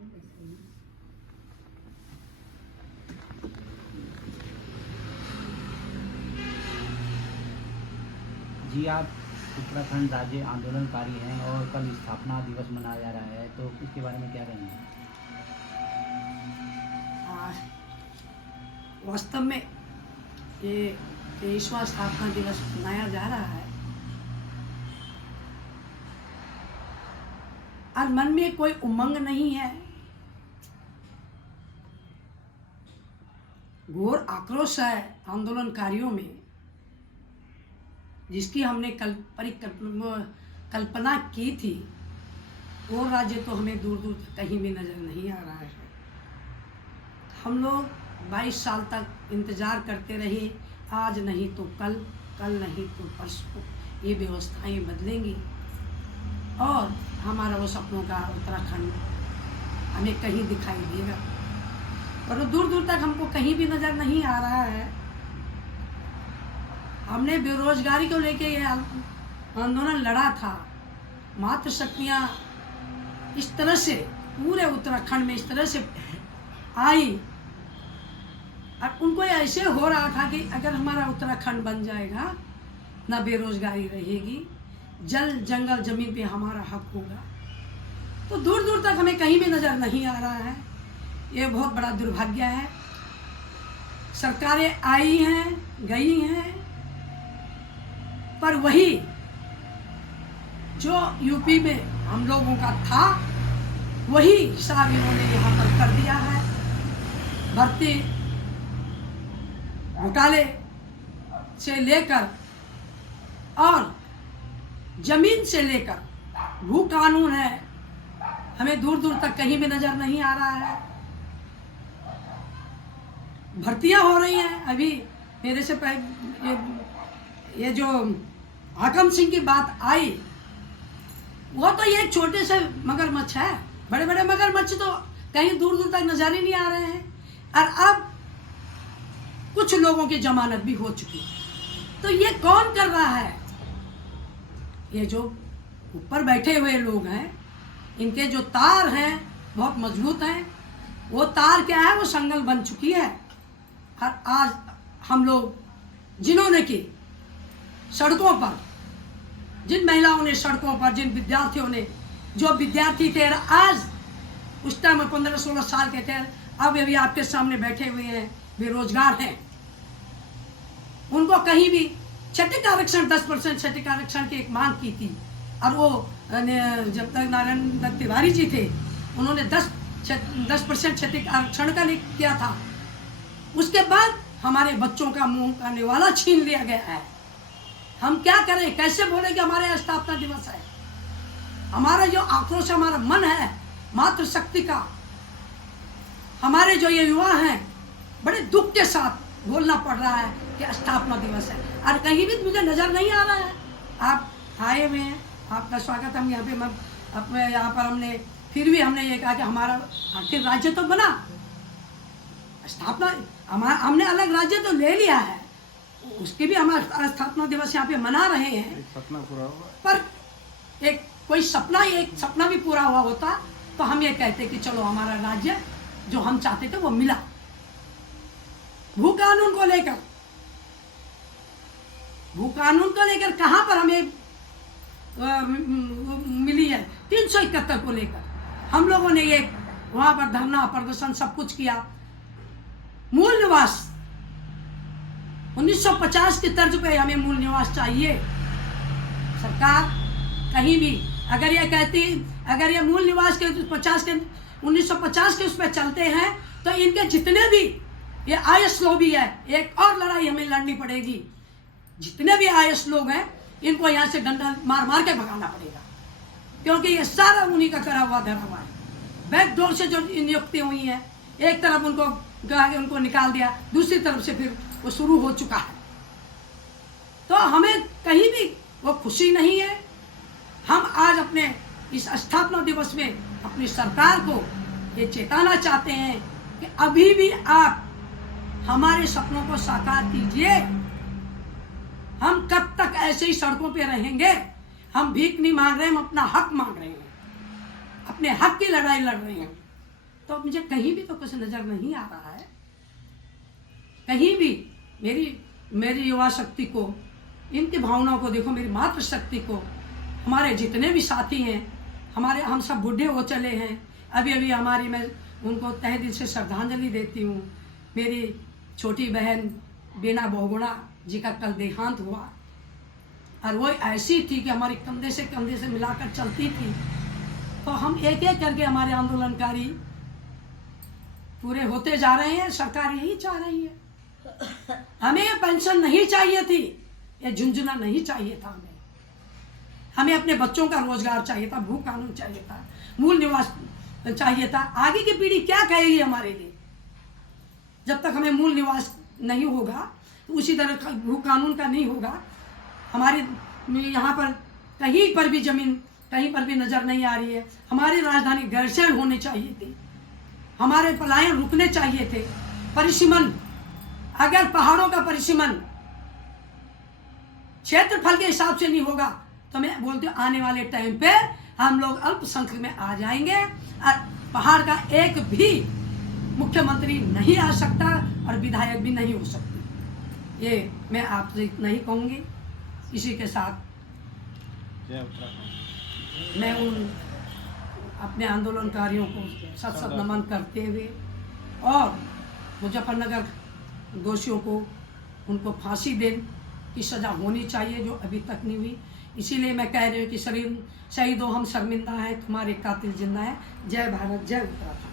जी, आप उत्तराखंड राज्य आंदोलनकारी हैं और कल स्थापना दिवस मनाया जा रहा है, तो इसके बारे में क्या कहेंगे? वास्तव में ये 23वां स्थापना दिवस मनाया जा रहा है और मन में कोई उमंग नहीं है, घोर आक्रोश है आंदोलनकारियों में, जिसकी हमने कल्पना की थी। वो राज्य तो हमें दूर दूर तक कहीं भी नजर नहीं आ रहा है। हम लोग 22 साल तक इंतजार करते रहे, आज नहीं तो कल, कल नहीं तो परसों ये व्यवस्थाएं बदलेंगी और हमारा वो सपनों का उत्तराखंड हमें कहीं दिखाई देगा, पर दूर दूर तक हमको कहीं भी नजर नहीं आ रहा है। हमने बेरोजगारी को लेके ये आंदोलन लड़ा था। मातृशक्तियाँ इस तरह से पूरे उत्तराखंड में इस तरह से आई और उनको ऐसे हो रहा था कि अगर हमारा उत्तराखंड बन जाएगा, ना बेरोजगारी रहेगी, जल जंगल जमीन पे हमारा हक होगा। तो दूर दूर तक हमें कहीं भी नजर नहीं आ रहा है। ये बहुत बड़ा दुर्भाग्य है। सरकारें आई हैं, गई हैं, पर वही जो यूपी में हम लोगों का था वही हिसाब इन्होंने यहाँ पर कर दिया है। भर्ती घोटाले से लेकर और जमीन से लेकर भू कानून है, हमें दूर दूर तक कहीं भी नजर नहीं आ रहा है। भर्तियां हो रही हैं। अभी मेरे से पहले ये जो हाकम सिंह की बात आई, वो तो ये छोटे से मगरमच्छ है, बड़े बड़े मगरमच्छ तो कहीं दूर दूर तक नजर ही नहीं आ रहे हैं। और अब कुछ लोगों की जमानत भी हो चुकी है। तो ये कौन कर रहा है? ये जो ऊपर बैठे हुए लोग हैं, इनके जो तार हैं बहुत मजबूत हैं। वो तार क्या है, वो संगल बन चुकी है। और आज हम लोग जिन्होंने की सड़कों पर, जिन महिलाओं ने सड़कों पर, जिन विद्यार्थियों ने, जो विद्यार्थी थे आज उस टाइम 15-16 साल के थे, अब अभी आपके सामने बैठे हुए हैं, बेरोजगार हैं, उनको कहीं भी छठिक आरक्षण 10% छठिक आरक्षण की एक मांग की थी। और वो जब तक नारायण दत्त तिवारी जी थे, उन्होंने 10% छठिक आरक्षण का किया था। उसके बाद हमारे बच्चों का मुंह का निवाला छीन लिया गया है। हम क्या करें, कैसे बोले कि हमारे स्थापना दिवस है? हमारा जो आक्रोश, हमारा मन है मातृशक्ति का, हमारे जो ये युवा हैं, बड़े दुख के साथ बोलना पड़ रहा है कि स्थापना दिवस है और कहीं भी मुझे नजर नहीं आ रहा है। आप आए हुए हैं, आपका स्वागत। हम यहाँ पे अपने यहाँ पर हमने फिर भी हमने ये कहा कि हमारा आखिर राज्य तो बना, स्थापना हमने अलग राज्य तो ले लिया है, उसके भी हम स्थापना दिवस यहाँ पे मना रहे हैं। सपना पूरा हुआ, पर एक कोई सपना, एक सपना भी पूरा हुआ होता तो हम ये कहते कि चलो हमारा राज्य जो हम चाहते थे वो मिला। भू कानून को लेकर, भू कानून को लेकर कहां पर हमें मिली है? 371 को लेकर हम लोगों ने ये वहां पर धरना प्रदर्शन सब कुछ किया। मूल निवास 1950 के तर्ज पे हमें मूल निवास चाहिए। सरकार कहीं भी अगर ये कहती, अगर ये मूल निवास के 1950 के उस पर चलते हैं तो इनके जितने भी ये आईएस लॉबी है, एक और लड़ाई हमें लड़नी पड़ेगी। जितने भी आईएस लोग हैं इनको यहाँ से डंडा मार मार के भगाना पड़ेगा, क्योंकि ये सारा उन्हीं का करा हुआ धरा हुआ है। बैकडोर से जो नियुक्ति हुई है, एक तरफ उनको निकाल दिया, दूसरी तरफ से फिर वो शुरू हो चुका है। तो हमें कहीं भी वो खुशी नहीं है। हम आज अपने इस स्थापना दिवस में अपनी सरकार को ये चेताना चाहते हैं कि अभी भी आप हमारे सपनों को साकार कीजिए। हम कब तक ऐसे ही सड़कों पे रहेंगे? हम भीख नहीं मांग रहे, हम अपना हक मांग रहे हैं, अपने हक की लड़ाई लड़ रहे हैं। तो मुझे कहीं भी तो कुछ नज़र नहीं आ रहा है। कहीं भी मेरी युवा शक्ति को, इनकी भावनाओं को देखो, मेरी मातृशक्ति को, हमारे जितने भी साथी हैं, हम सब बूढ़े हो चले हैं। अभी अभी मैं उनको तहे दिल से श्रद्धांजलि देती हूँ। मेरी छोटी बहन बीना बहुगुणा जी का कल देहांत हुआ, और वो ऐसी थी कि हमारी कंधे से मिलाकर चलती थी। तो हम एक एक करके हमारे आंदोलनकारी पूरे होते जा रहे हैं। सरकार यही चाह रही है। हमें ये पेंशन नहीं चाहिए थी, ये झुंझुना नहीं चाहिए था। हमें अपने बच्चों का रोजगार चाहिए था, भू कानून चाहिए था, मूल निवास चाहिए था। आगे की पीढ़ी क्या कहेगी हमारे लिए? जब तक हमें मूल निवास नहीं होगा, तो उसी तरह भू कानून का नहीं होगा। हमारे यहाँ पर कहीं पर भी जमीन कहीं पर भी नजर नहीं आ रही है। हमारी राजधानी गैरसैंण होनी चाहिए थी, हमारे पलायन रुकने चाहिए थे। परिसीमन, अगर पहाड़ों का परिसीमन क्षेत्रफल के हिसाब से नहीं होगा, तो मैं बोलती हूँ आने वाले टाइम पे हम लोग अल्पसंख्यक में आ जाएंगे, और पहाड़ का एक भी मुख्यमंत्री नहीं आ सकता और विधायक भी नहीं हो सकती। ये मैं आपसे इतना ही कहूँगी। इसी के साथ मैं उन अपने आंदोलनकारियों को सत सत नमन करते हुए, और मुजफ्फरनगर दोषियों को उनको फांसी देने की सज़ा होनी चाहिए, जो अभी तक नहीं हुई। इसीलिए मैं कह रही हूँ कि शहीदों हम शर्मिंदा हैं, तुम्हारे कातिल जिंदा है। जय भारत, जय उत्तराखंड।